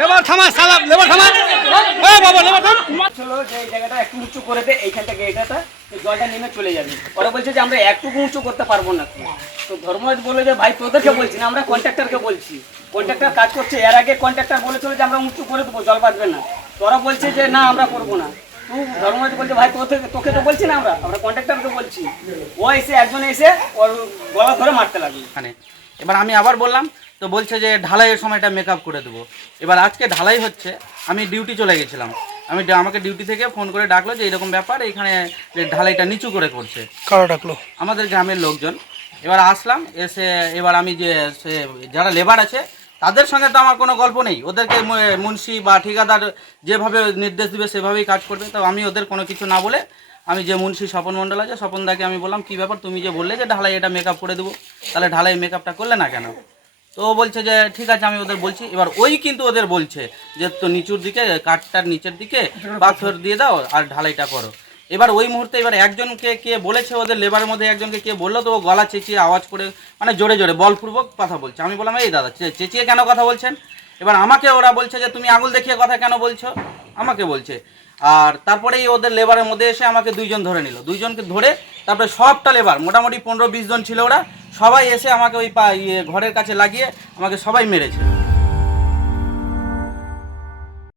Labour থামা সালা labour থামা বাবা লেবার থাম চলো যে এই জায়গাটা একটু উঁচু করে দে, এইখান থেকে এটাটা জলটা নেমে চলে যাবে। ওরা বলছে যে আমরা একটুকু উঁচু করতে পারবো না। তো ধর্মরাজ বলে যে ভাই তোদেরকে বলছি না, আমরা কন্ট্রাক্টরকে বলছি। কন্ট্রাক্টর কাজ করছে, এর আগে কন্ট্রাক্টর বলেছিল যে আমরা উঁচু করে দেবো, জল বাঁধবে না। তোরা বলছে যে না আমরা করবো না। ধর্মরাজ বলছে ভাই তোকে তো বলছি না, আমরা কন্ট্রাক্টরকে বলছি। ও এসে একজন এসে ওর গলা ধরে মারতে লাগলো। এবার আমি আবার বললাম, তো বলছে যে ঢালাইয়ের সময়টা মেকআপ করে দেবো। এবার আজকে ঢালাই হচ্ছে, আমি ডিউটি চলে গেছিলাম, আমাকে ডিউটি থেকে ফোন করে ডাকলো যে এরকম ব্যাপার, এখানে যে ঢালাইটা নিচু করে করছে। কারা ডাকলো? আমাদের গ্রামের লোকজন। এবার আসলাম, এসে এবার আমি যে যারা লেবার আছে তাদের সঙ্গে তো আমার কোনো গল্প নেই, ওদেরকে মুন্সি বা ঠিকাদার যেভাবে নির্দেশ দিবে সেভাবেই কাজ করবে। তো আমি ওদের কোনো কিছু না বলে আমি যে মুন্সি স্বপন মণ্ডল আছে, স্বপনদাকে আমি বললাম কী ব্যাপার, তুমি যে বললে যে ঢালাই এটা মেকআপ করে দেবো, তাহলে ঢালাই মেকআপটা করলে না কেন? তো ও বলছে যে ঠিক আছে আমি ওদের বলছি। এবার ওই কিন্তু ওদের বলছে যে তো নিচুর দিকে কাঠটার নিচের দিকে পাথর দিয়ে দাও আর ঢালাইটা করো। এবার ওই মুহূর্তে এবার একজনকে কে বলেছে, ওদের লেবারের মধ্যে একজনকে কে বললো, তো ও গলা চেঁচিয়ে আওয়াজ করে মানে জোরে জোরে বলপূর্বক কথা বলছে। আমি বললাম এই দাদা চেঁচিয়ে কেন কথা বলছেন? এবার আমাকে ওরা বলছে যে তুমি আঙুল দেখিয়ে কথা কেন বলছো, আমাকে বলছে। আর তারপরেই ওদের লেবারের মধ্যে এসে আমাকে দুইজন ধরে নিল, দুইজনকে ধরে তারপরে সবটা লেবার মোটামুটি 15-20 জন ছিল, ওরা সবাই এসে আমাকে ওই ঘরের কাছে লাগিয়ে আমাকে সবাই মেরেছে।